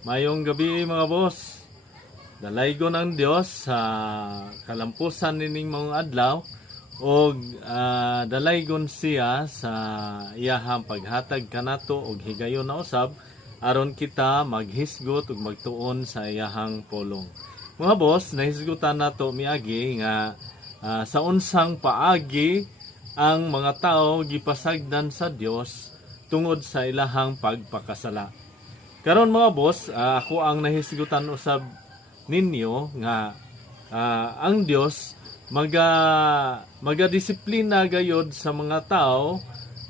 Mayong gabi mga boss. Dalaygon ang Dios sa kalampusan nining mga adlaw og dalaygon siya sa iyahang paghatag kanato og higayon na usab aron kita maghisgot ug magtuon sa iyahang pulong. Mga boss, nahisgutan nato miagi nga sa unsang paagi ang mga tao gipasagdan sa Dios tungod sa ilahang pagpakasala. Karon mga boss, ako ang nahisgutan usab ninyo nga ang Dios magadisiplina gayod sa mga tao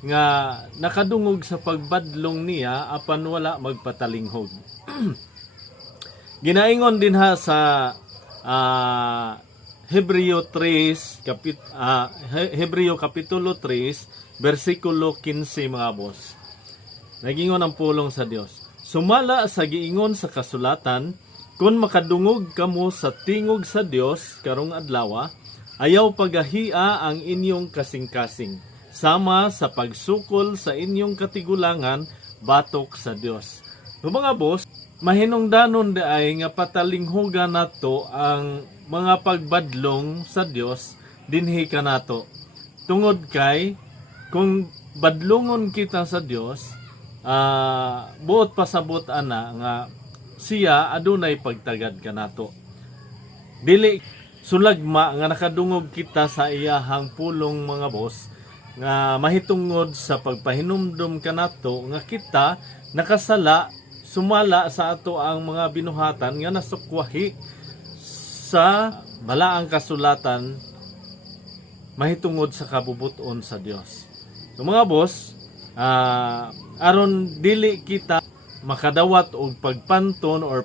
nga nakadungog sa pagbadlong niya apan wala magpatalinghog. Ginaingon din ha sa Hebreo kapitulo 3 bersikulo 15 mga boss. Nagingon ang pulong sa Dios. Sumala sa giingon sa kasulatan, kung makadungog kamo sa tingog sa Dios karong adlaw, ayaw pagahia ang inyong kasing-kasing, sama sa pagsukol sa inyong katigulangan batok sa Dios. So mga boss, mahinungdanon ay nga patalinghugan nato ang mga pagbadlong sa Dios dinhi kanato. Tungod kay kung badlongon kita sa Dios, buot pasabot ana nga siya adunay pagtagad kanato. Dili sulagma nga nakadungog kita sa iyahang pulong mga boss nga mahitungod sa pagpahinumdum kanato nga kita nakasala sumala sa ato ang mga binuhatan nga nasukwahi sa balaang kasulatan mahitungod sa kabubuton sa Dios. So mga boss, aron dili kita makadawat og pagpanton or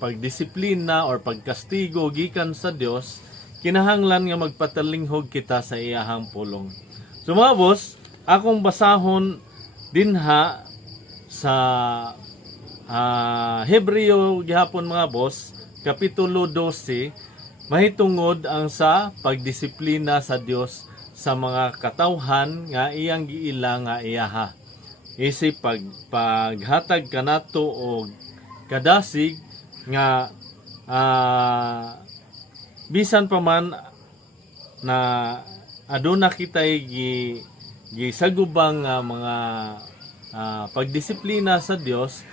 pagdisiplina or pagkastigo gikan sa Dios, kinahanglan nga magpatalinghog kita sa iyahang pulong. So mga boss, akong basahon dinha sa Hebreo gihapon mga boss, kapitulo 12, mahitungod ang sa pagdisiplina sa Dios sa mga katawhan nga iyang giila nga iyaha. Isip paghatag kanato og kadasig nga bisan pa man na aduna kitay gisagubang mga pagdisiplina sa Dios,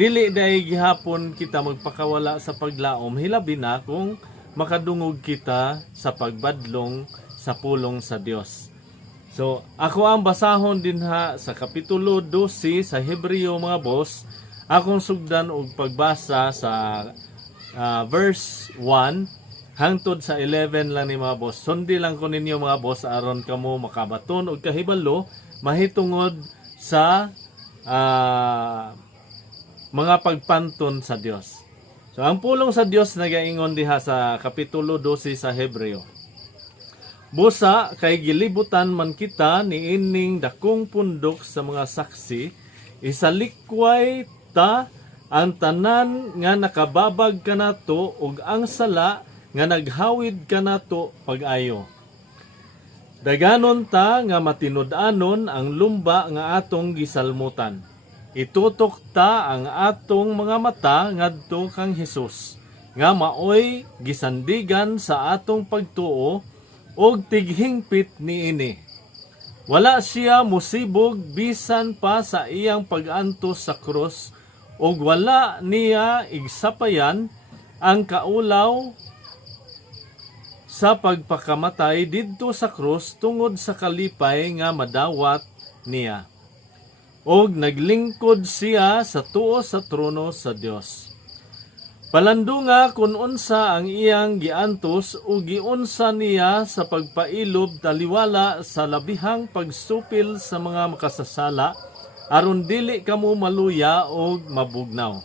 dili day gihapon kita magpakawala sa paglaom, hilabi na kung makadungog kita sa pagbadlong sa pulong sa Dios. So, ako ang basahon din ha sa kapitulo 12 sa Hebreo mga boss. Akong sugdan og pagbasa sa verse 1 hangtod sa 11 lang ni mga boss. Sundi lang ko ninyo mga boss aron kamo makabaton og kahibalo mahitungod sa mga pagpanton sa Dios. So, ang pulong sa Dios nagaingon diha sa kapitulo 12 sa Hebreo. Busa kay gilibutan man kita ni ining dakong pundok sa mga saksi, isalikway ta ang tanan nga nakababag kanato ug ang sala nga naghawid kanato pag-ayo. Daganon ta nga matinud-anon ang lumba nga atong gisalmutan. Itutok ta ang atong mga mata ngadto kang Hesus, nga maoy gisandigan sa atong pagtuo og tighingpit niini. Wala siya musibog bisan pa sa iyang pag-antos sa krus og wala niya igsapayan ang kaulaw sa pagpakamatay didto sa krus tungod sa kalipay nga madawat niya. Og naglingkod siya sa tuo sa trono sa Dios. Palandunga kung unsa ang iyang giantos o giunsa niya sa pagpailob taliwala sa labihang pagsupil sa mga makasasala aron dili kamo maluya o mabugnaw.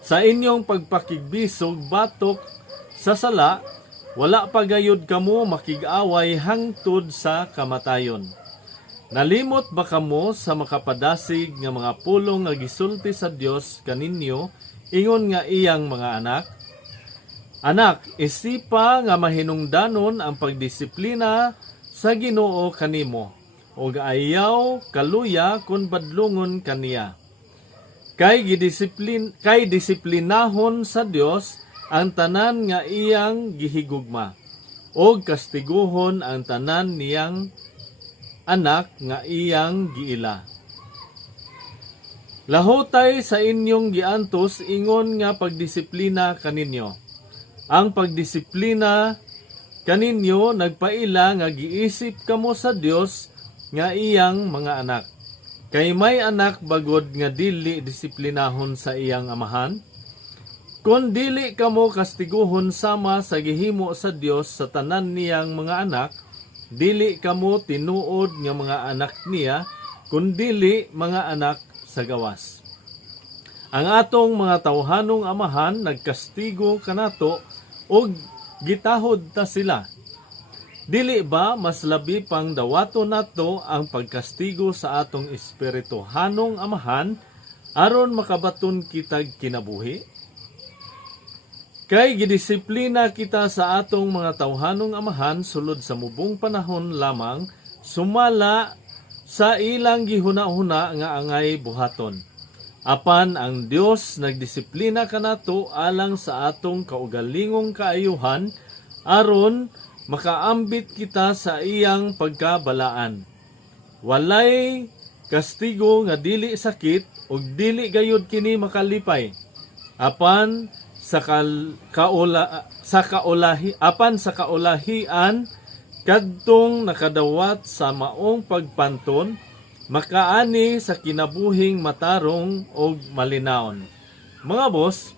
Sa inyong pagpakigbisog batok sa sala, wala pagayod kamo makig-away hangtod sa kamatayon. Nalimot ba kamo sa makapadasig nga mga pulong nga gisulti sa Dios kaninyo, ingon nga iyang mga anak? Anak, isipa nga mahinungdanon ang pagdisiplina sa Ginoo kanimo, ug ayaw kaluya kun badlungon kaniya. kay disiplinahon sa Dios ang tanan nga iyang gihigugma, og kastiguhon ang tanan niyang anak nga iyang giila. Lahotay sa inyong giantos ingon nga pagdisiplina kaninyo. Ang pagdisiplina kaninyo nagpaila nga giisip kamo sa Dios nga iyang mga anak. Kay may anak bagod nga dili disiplinahon sa iyang amahan. Kung dili kamo kastiguhon sama sa gihimo sa Dios sa tanan niyang mga anak, dili kamo tinuod nga mga anak niya, kundili mga anak sa gawas. Ang atong mga tawhanong amahan nagkastigo kanato og gitahod ta sila. Dili ba mas labi pang dawato nato ang pagkastigo sa atong espirituhanong amahan aron makabaton kitag kinabuhi? Kay gidisiplina kita sa atong mga tawhanong amahan sulod sa mubong panahon lamang, sumala sa ilang gihuna-huna nga angay buhaton. Apan ang Dios nagdisiplina kanato alang sa atong kaugalingong kaayuhan aron makaambit kita sa iyang pagkabalaan. Walay kastigo nga dili sakit ug dili gayud kini makalipay. Apan sa kaulahian kadtong nakadawat sa maong pagpanton, makaani sa kinabuhing matarong o malinaon. Mga boss,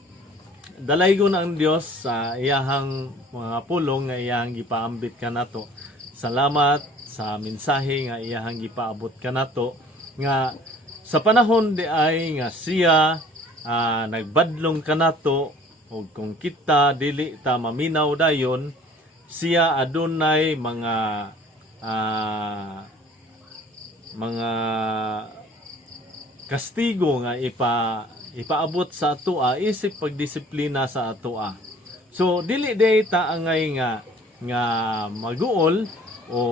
dalaygon ang Dios sa iyahang mga pulong nga iyahang gipaambit kanato. Salamat sa mensahe nga iyahang gipaabot kanato nga sa panahon di ay nga siya nagbadlong kanato o kung kita dili ta maminaw dayon, siya adunay mga kastigo nga ipaabot sa atoa isip pagdisiplina sa atoa. So dili day ta angay nga maguol o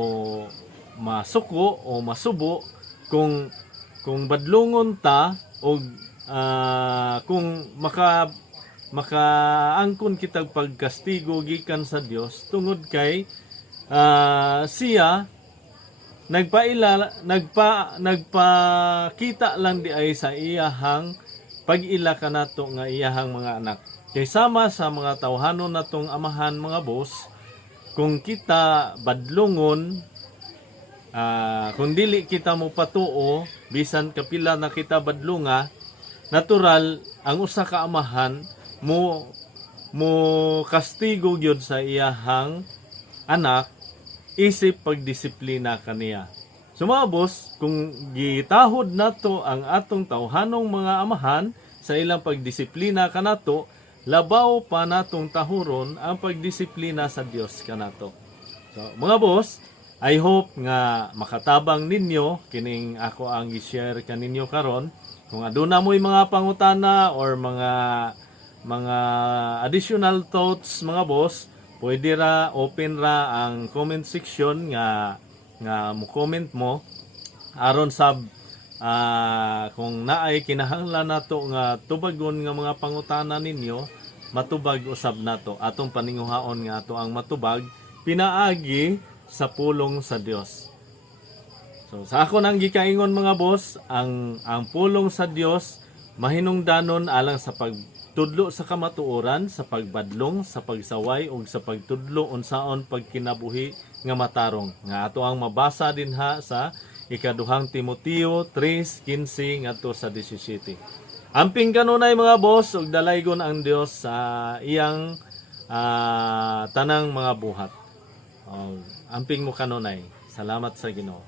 masuko o masubo kung badlungon ta o kung makaangkon kitag pagkastigo gikan sa Dios tungod kay siya nagpakita lang di ay sa iyahang pag-ila kanato nga iyahang mga anak. Kay sama sa mga tawhanon natong amahan mga boss, kung kita badlungon, kung dili kita mo patuo, bisan kapila na kita badlunga, natural ang usa ka amahan mo kastigo gyud sa iyahang anak isip pagdisiplina kaniya. So mga boss, kung gitahod nato ang atong tawhanong mga amahan sa ilang pagdisiplina kanato, labaw pa natong tahuron ang pagdisiplina sa Dios kanato. So mga boss, I hope nga makatabang ninyo kining ako ang i-share kaninyo karon. Kung aduna mo'y mga pangutana or mga additional thoughts mga boss, pwede ra open ra ang comment section nga mo comment mo aron sab kung naay kinahanglan nato nga tubagon nga mga pangutana ninyo, matubag usab nato atong paninguhaon nga ato ang matubag pinaagi sa pulong sa Dios. So sa ako nang gikaingon mga boss, ang pulong sa Dios mahinungdanon alang sa pagtudlo sa kamatuoran, sa pagbadlong, sa pagsaway ug sa pagtudlo unsaon pagkinabuhi nga matarong. Nga ato ang mabasa dinha sa ikaduhang Timoteo 3:15 ngadto sa 17. Amping kanunay mga boss ug dalaygon ang Dios sa iyang tanang mga buhat. Amping mo kanunay. Salamat sa Ginoo.